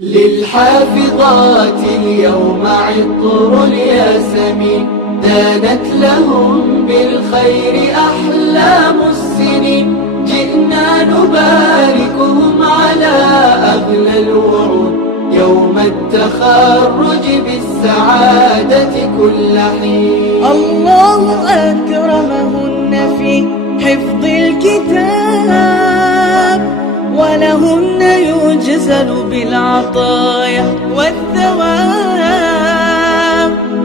للحافظات اليوم عطر الياسمين، دانت لهم بالخير أحلام السنين. جئنا نباركهم على أغلى الوعود، يوم التخرج بالسعادة كل حين. الله أكرمهن في حفظ الكتاب، ولهن يجزل بالعطايا والثواب.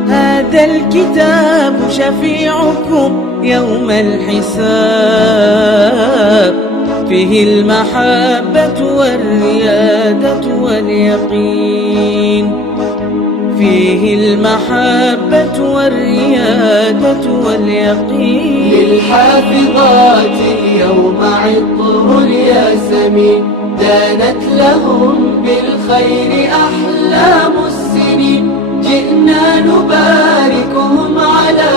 هذا الكتاب شفيعكم يوم الحساب، فيه المحبة والريادة واليقين، فيه المحبة والريادة واليقين. للحافظات اليوم عطر الياسمين، دانت لهم بالخير أحلام السنين. جئنا نباركهم على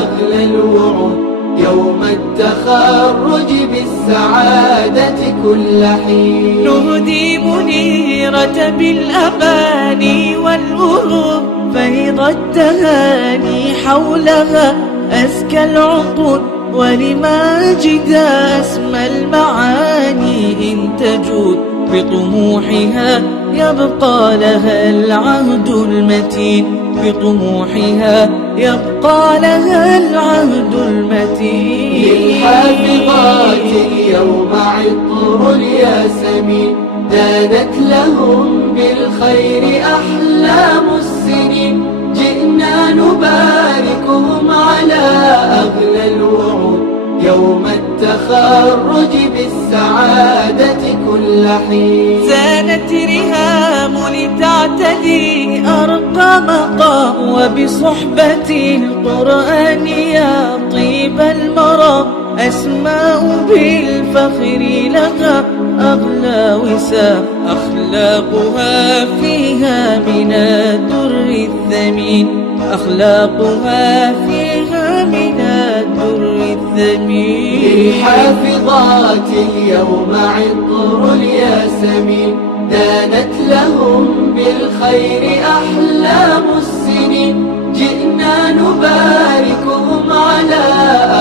أغلى الوعود، يوم التخرج بالسعادة كل حين. نهدي منيرة بالأماني والورود، فيض التهاني حولها أزكى العقود. ولماجد أسمى المعاني إن تجود، بطموحها يبقى لها العهد المتين، بطموحها يبقى لها العهد المتين. للحافظات اليوم عطر الياسمين، دانت لهم بالخير أحلام السنين. جئنا نباركهم على أغلى الوعود، يوم التخرج بالسعادة كل حين. زانت رهام لتعتدي أرقى مقام، وبصحبة القرآن يا طيب المرام. أسماء بالفخر لها أغلى وسام، أخلاقها فيها من الدر الثمين، أخلاقها فيها من الدر الثمين. للحافظات اليوم عطر الياسمين، دانت لهم بالخير أحلام السنين. جئنا نباركهم على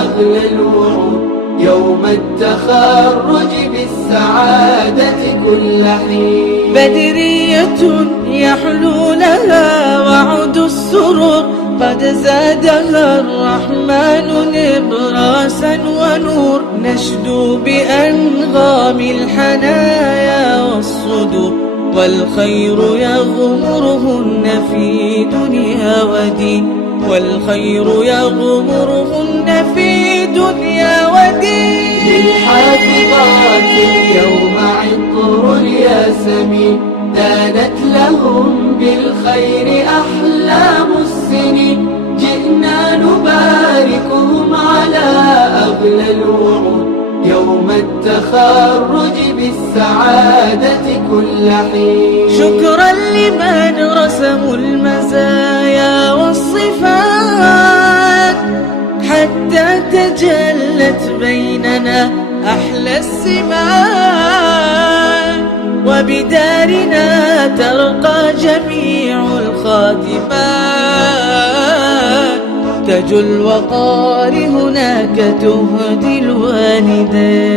أغلى الوعود، يوم التخرج بالسعادة كل حين. بدرية يحلو لها وعد السرور، قد زادها الرحمن نبراسا ونور. نشدو بأنغام الحنايا والصدور، والخير يغمرهن في دنيا ودين، والخير يغمرهن في دنيا ودين. للحافظات اليوم عطر الياسمين، دانت لهم بالخير أحلام السنين. جئنا نباركهم على أغلى الوعود، يوم التخرج بالسعادة كل حين. شكرا لمن رسموا المزايا والصفات، حتى تجلت بيننا أحلى السمات. وبدارنا ترقى جميع الخاتمات، تاج الوقار هناك تهدي الوالدين،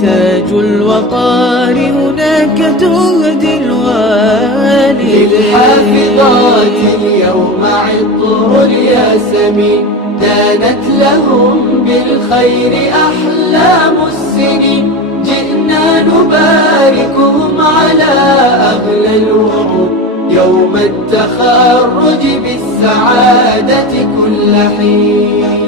تاج الوقار هناك تهدي الوالدين. للحافظات اليوم عطر الياسمين، دانت لهم بالخير أحلام السنين. جئنا نباركهم على أغلى الوعود، يوم التخرج بالسعادة كل حين.